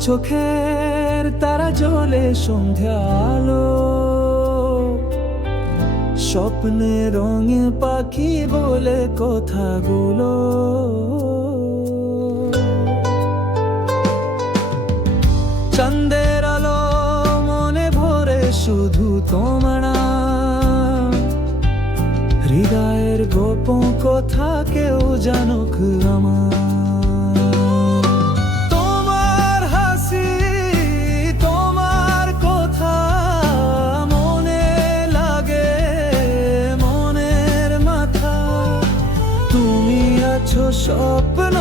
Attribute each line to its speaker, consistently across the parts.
Speaker 1: চোখের তারা জ্বলে সন্ধ্যা আলো। স্বপ্নে রঙে পাখি বলে কথাগুলো। চন্দের আলো মনে ভরে শুধু তোমার হৃদয়ের গোপন কথা কেউ জানুক আমার। স্বপ্ন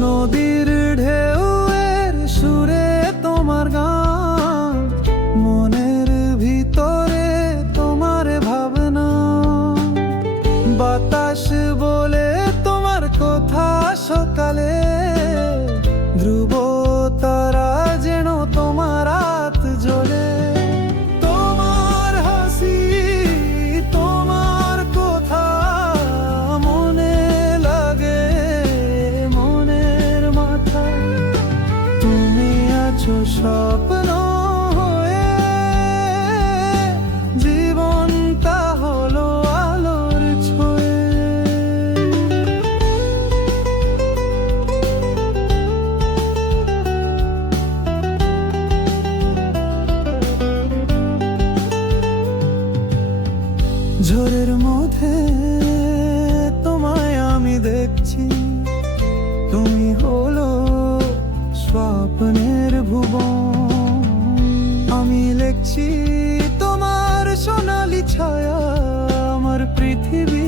Speaker 1: নদীর স্বপ্ন হয়ে জীবনটা হলো আলোর ছোঁয়ে। মধ্যে তোমায় আমি দেখছি। আমি লেখছি তোমার সোনালি ছায়া আমার পৃথিবী